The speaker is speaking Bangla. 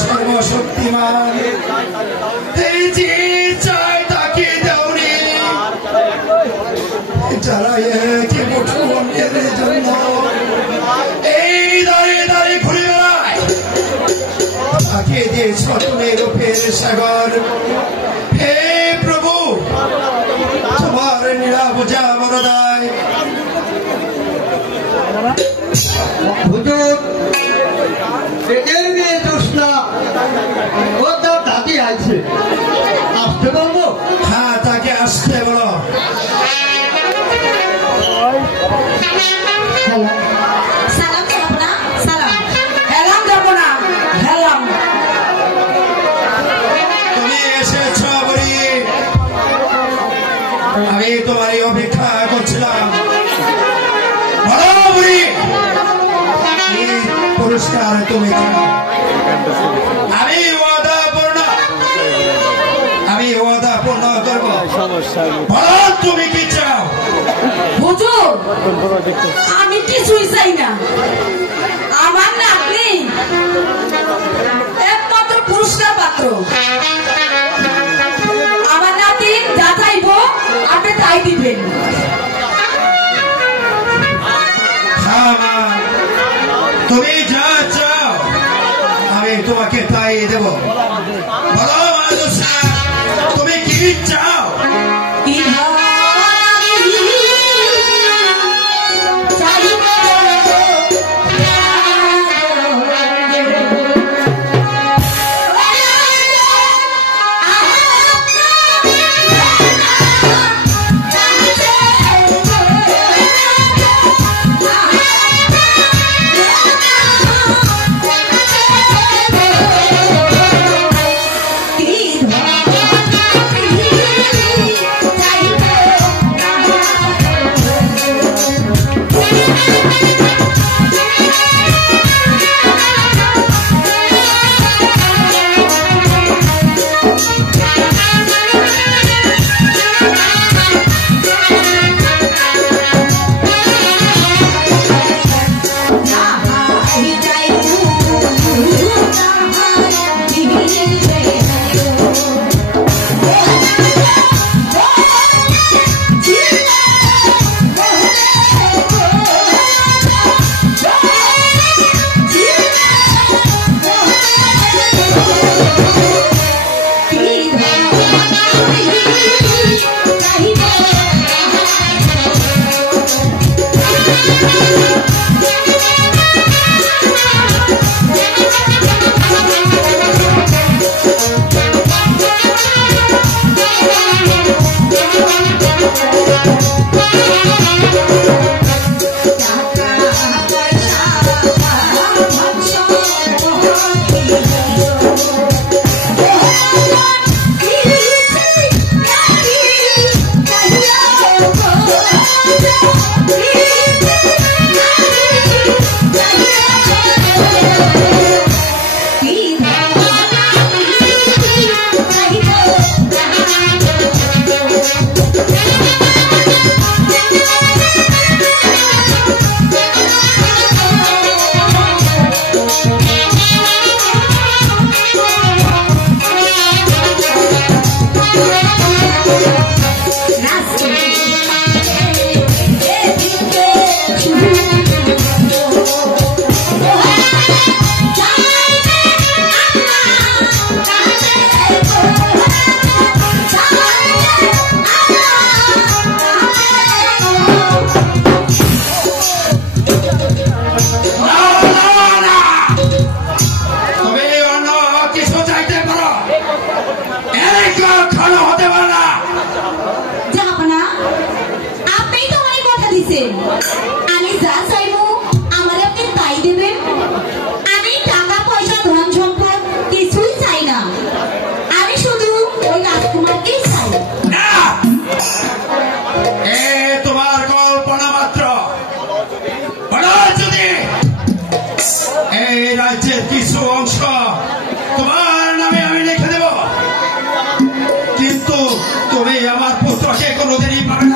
सर्वशक्तिमान चाय ताकि देवनी যারা একে মুঠোফোন এদের জন্য এই দাঁড়িয়ে দাঁড়িয়ে ঘুরে বেড়ায় তাকে দিয়েছ তুমি রূপের সাগর। হে প্রভু তোমার নিরাপজা মরদায় হুজুর এদের মেয়ে জোসনা ও তার দাদি আছে, আসতে বলবো? হ্যাঁ তাকে আসতে বলো। সালাম যাব না, সালাম হেলাম যাব না, হেলাম। তুমি এসেছ বলি আমি তোমারই অপেক্ষা করছিলাম। বলো বুড়ি পুরস্কার তুমি চাও? আমি ওয়াদা পূর্ণ করবো। বলো তুমি কি চাও? হুজুর আমি কিছুই চাই না, আমার নাতনি একমাত্র পুরস্কার পাত্র। আমার নাতি যা চাইব আপনি তাই দিবেন। হ্যাঁ মা, তুমি যা চাও আমি তোমাকে তাই দেব। বলো মানুষ তুমি কি চাও? কিছু অংশ তোমার নামে আমি লিখে দেব, কিন্তু তুমি আমার পুত্রকে কোনোদিনই পাবে